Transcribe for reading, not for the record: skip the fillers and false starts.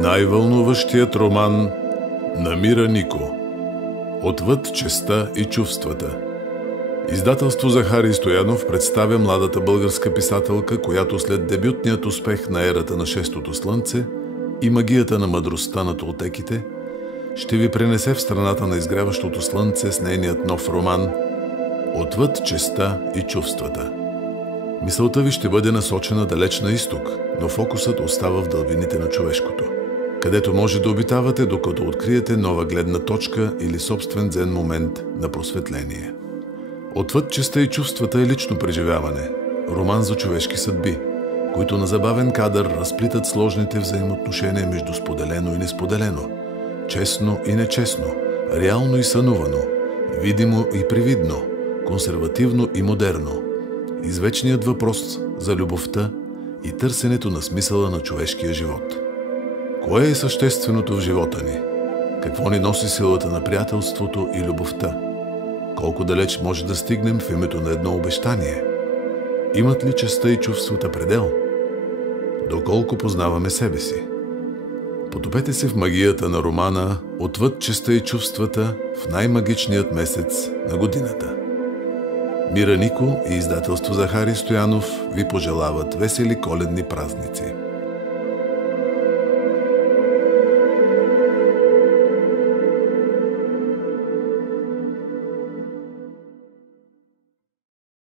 Най-вълнуващият роман на Мира Нико. Отвъд честта и чувствата. Издателство Захари Стоянов представя младата българска писателка, която след дебютният успех на ерата на шестото слънце и магията на мъдростта на толтеките ще ви пренесе в страната на изгряващото слънце с нейният нов роман Отвъд честта и чувствата. Мисълта ви ще бъде насочена далеч на изток, но фокусът остава в дълбините на човешкото, където може да обитавате, докато откриете нова гледна точка или собствен дзен момент на просветление. Отвъд честта и чувствата е лично преживяване, роман за човешки съдби, които на забавен кадър разплитат сложните взаимоотношения между споделено и несподелено, честно и нечестно, реално и сънувано, видимо и привидно, консервативно и модерно, извечният въпрос за любовта и търсенето на смисъла на човешкия живот. Кое е същественото в живота ни? Какво ни носи силата на приятелството и любовта? Колко далеч може да стигнем в името на едно обещание? Имат ли честта и чувствата предел? Доколко познаваме себе си? Потопете се в магията на романа Отвъд честта и чувствата в най-магичният месец на годината. Мира Нико и издателство Захари Стоянов ви пожелават весели коледни празници.